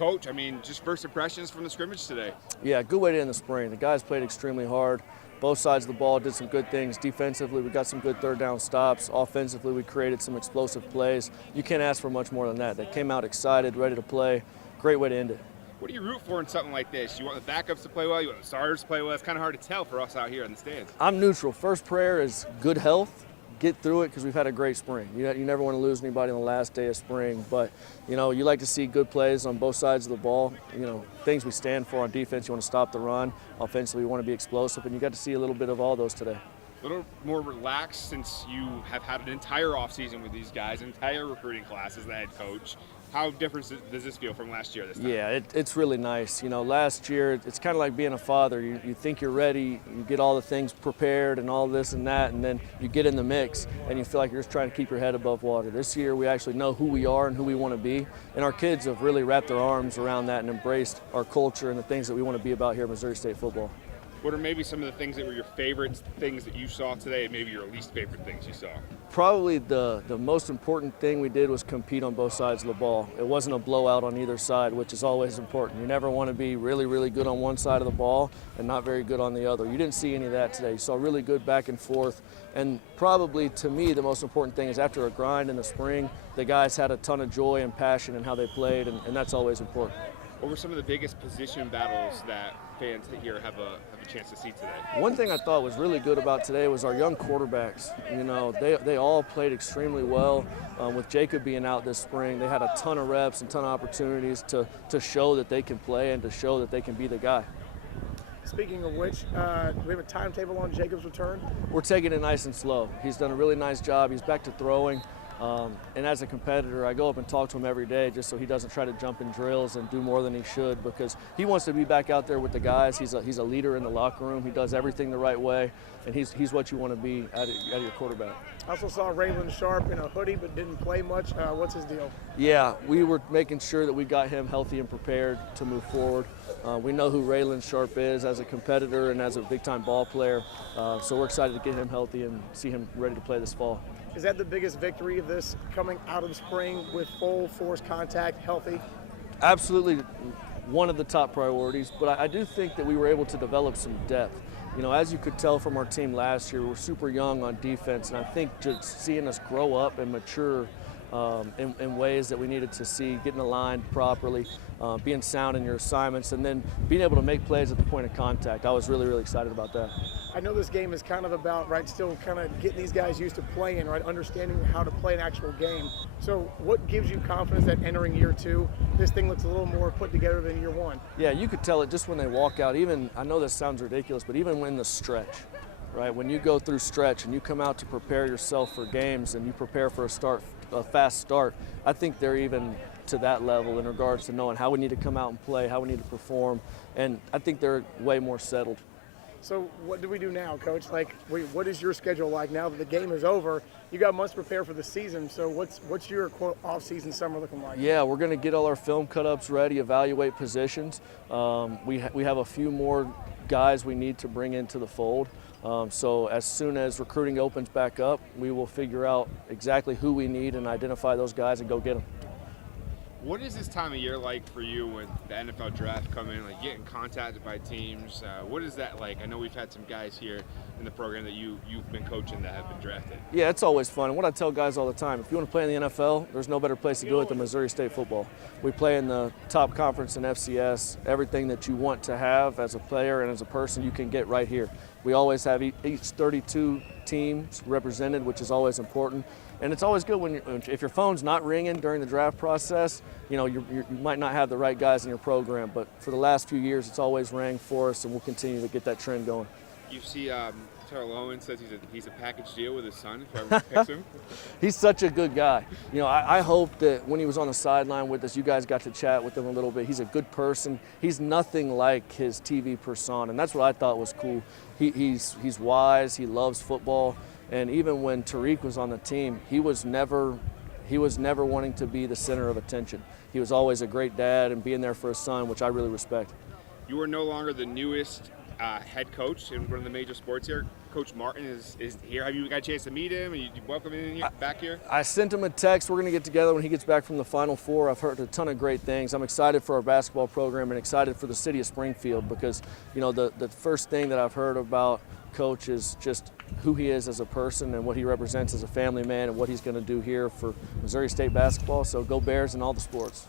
Coach, I mean, just first impressions from the scrimmage today. Yeah, good way to end the spring. The guys played extremely hard. Both sides of the ball did some good things. Defensively, we got some good third down stops. Offensively, we created some explosive plays. You can't ask for much more than that. They came out excited, ready to play. Great way to end it. What do you root for in something like this? You want the backups to play well? You want the starters to play well? It's kind of hard to tell for us out here in the stands. I'm neutral. First prayer is good health. Get through it because we've had a great spring. You never want to lose anybody on the last day of spring, but you like to see good plays on both sides of the ball. Things we stand for on defense. You want to stop the run. Offensively, we want to be explosive, and you got to see a little bit of all those today. A little more relaxed since you have had an entire offseason with these guys, entire recruiting class as the head coach. How different does this feel from last year this time? Yeah, it's really nice. Last year, it's kind of like being a father. You think you're ready, you get all the things prepared and all this and that, and then you get in the mix and you feel like you're just trying to keep your head above water. This year, we actually know who we are and who we want to be, and our kids have really wrapped their arms around that and embraced our culture and the things that we want to be about here at Missouri State football. What are maybe some of the things that were your favorite things that you saw today and maybe your least favorite things you saw? Probably the most important thing we did was compete on both sides of the ball. It wasn't a blowout on either side, which is always important. You never want to be really, really good on one side of the ball and not very good on the other. You didn't see any of that today. You saw really good back and forth. And probably, to me, the most important thing is after a grind in the spring, the guys had a ton of joy and passion in how they played, and that's always important. What were some of the biggest position battles that fans here have a chance to see today? One thing I thought was really good about today was our young quarterbacks. They all played extremely well. With Jacob being out this spring, they had a ton of reps and ton of opportunities to show that they can play and to show that they can be the guy. Speaking of which, do we have a timetable on Jacob's return? We're taking it nice and slow. He's done a really nice job. He's back to throwing. And as a competitor, I go up and talk to him every day just so he doesn't try to jump in drills and do more than he should, because he wants to be back out there with the guys. He's a leader in the locker room. He does everything the right way, and he's what you want to be out of your quarterback. I also saw Raylan Sharp in a hoodie but didn't play much. What's his deal? Yeah, we were making sure that we got him healthy and prepared to move forward. We know who Raylan Sharp is as a competitor and as a big-time ball player, so we're excited to get him healthy and see him ready to play this fall. Is that the biggest victory of this, coming out of the spring with full force contact, healthy? Absolutely one of the top priorities, but I do think that we were able to develop some depth. As you could tell from our team last year, we're super young on defense, and I think just seeing us grow up and mature in ways that we needed to see, getting aligned properly, being sound in your assignments, and then being able to make plays at the point of contact. I was really, really excited about that. I know this game is kind of about, still kind of getting these guys used to playing, understanding how to play an actual game. So what gives you confidence that entering year two, this thing looks a little more put together than year one? Yeah, you could tell it just when they walk out. Even, I know this sounds ridiculous, but even when the stretch, right? When you go through stretch and you come out to prepare yourself for games and you prepare for a fast start, I think they're even to that level in regards to knowing how we need to come out and play, how we need to perform, and I think they're way more settled. So what do we do now, Coach? What is your schedule like now that the game is over? You got months to prepare for the season, so what's your quote off-season summer looking like? Yeah, we're going to get all our film cut-ups ready, evaluate positions. We have a few more guys we need to bring into the fold. So as soon as recruiting opens back up, we will figure out exactly who we need and identify those guys and go get them. What is this time of year like for you when the NFL draft come in, getting contacted by teams? What is that like? I know we've had some guys here in the program that you've been coaching that have been drafted. Yeah, it's always fun. And what I tell guys all the time, if you want to play in the NFL, there's no better place to do it than Missouri State football. We play in the top conference in FCS. Everything that you want to have as a player and as a person, you can get right here. We always have each 32 teams represented, which is always important. And it's always good if your phone's not ringing during the draft process, you might not have the right guys in your program. But for the last few years, it's always rang for us, and we'll continue to get that trend going. You see, Terrell Owens says he's a package deal with his son if everyone picks him. He's such a good guy. I hope that when he was on the sideline with us, you guys got to chat with him a little bit. He's a good person. He's nothing like his TV persona, and that's what I thought was cool. He's wise. He loves football. And even when Tariq was on the team, he was never wanting to be the center of attention. He was always a great dad and being there for his son, which I really respect. You are no longer the newest head coach in one of the major sports here. Coach Martin is here. Have you got a chance to meet him? You welcome him in here, back here? I sent him a text. We're going to get together when he gets back from the Final Four. I've heard a ton of great things. I'm excited for our basketball program and excited for the city of Springfield because, you know, the first thing that I've heard about Coach is just who he is as a person and what he represents as a family man and what he's going to do here for Missouri State basketball. So go Bears in all the sports.